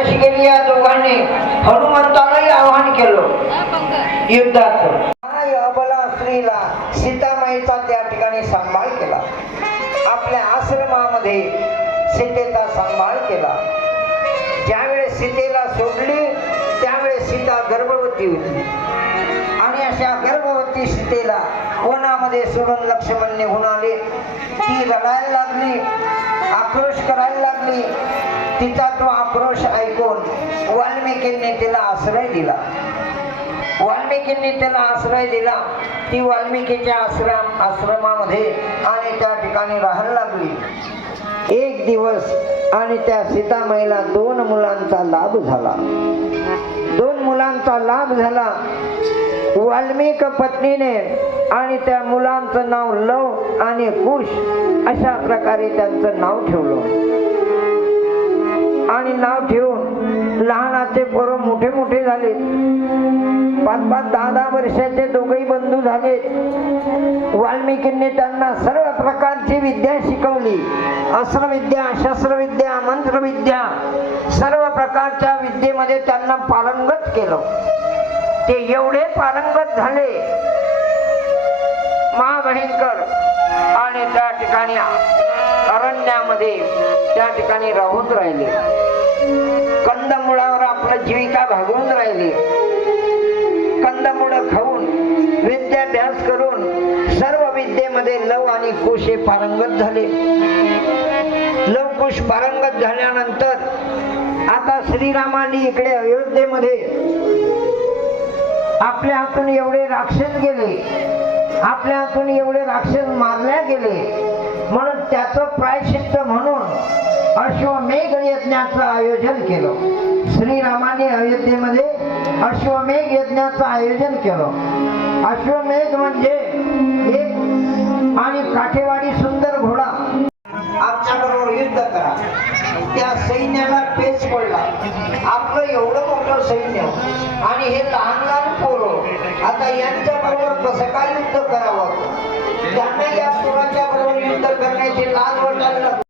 कशी केली या दोघांनी? हनुमंतालाही आवाहन केलं. युद्धाचं. अबला स्त्रीला सीतामाईचा त्या ठिकाणी सांभाळ केला. आपल्या आश्रमामध्ये सीतेचा सांभाळ केला. ज्यावेळेस सीतेला सोडली त्यावेळेस सीता गर्भवती होती. आणि अशा गर्भवती सीतेला वनामध्ये सोडून लक्ष्मण निघून आले ती रडायला लागली आक्रोश करायला लागली. तिचा तो आक्रोश ऐकून वाल्मिकींनी तिला आश्रय दिला. वाल्मिकींनी त्याला आश्रय दिला. ती वाल्मिकीच्या आश्रम आश्रमामध्ये आणि त्या ठिकाणी राहायला लागली. एक दिवस आणि त्या सीतामाईला दोन मुलांचा लाभ झाला. दोन मुलांचा लाभ झाला. वाल्मिक पत्नीने आणि त्या मुलांचं नाव लव आणि कुश अशा प्रकारे त्यांचं नाव ठेवलं. आणि नाव ठेवून लहानाचे पोरं मोठे मोठे झाले. पाच पाच दहा दहा वर्षाचे दोघेही बंधू झाले. वाल्मिकींनी त्यांना सर्व प्रकारची विद्या शिकवली. अस्त्रविद्या शस्त्रविद्या मंत्रविद्या सर्व प्रकारच्या विद्येमध्ये त्यांना पारंगत केलं. ते एवढे पारंगत झाले. महाभयंकर आणि त्या ठिकाणी अरण्यामध्ये त्या ठिकाणी राहून राहिले. कंदमुळावर आपलं जीविका भागवून राहिले. कंदमुळं खाऊन विद्याभ्यास करून सर्व विद्येमध्ये लव आणि कुश हे पारंगत झाले. लव कुश पारंगत झाल्यानंतर आता श्रीरामाने इकडे अयोध्येमध्ये आपल्या हातून एवढे राक्षस गेले. आपल्या हातून एवढे राक्षस मारल्या गेले. म्हणून त्याचं प्रायश्चित्त म्हणून अश्वमेघ यज्ञाचं आयोजन केलं. श्रीरामाने अयोध्येमध्ये अश्वमेघ यज्ञाचं आयोजन केलं. अश्वमेघ म्हणजे एक आणि काठेवाडी सुंदर घोडा. आमच्या बरोबर युद्ध करा. त्या सैन्याला पेच पडला. आपलं एवढं मोठं सैन्य. आणि हे लहान लहान पोरं. आता यांच्या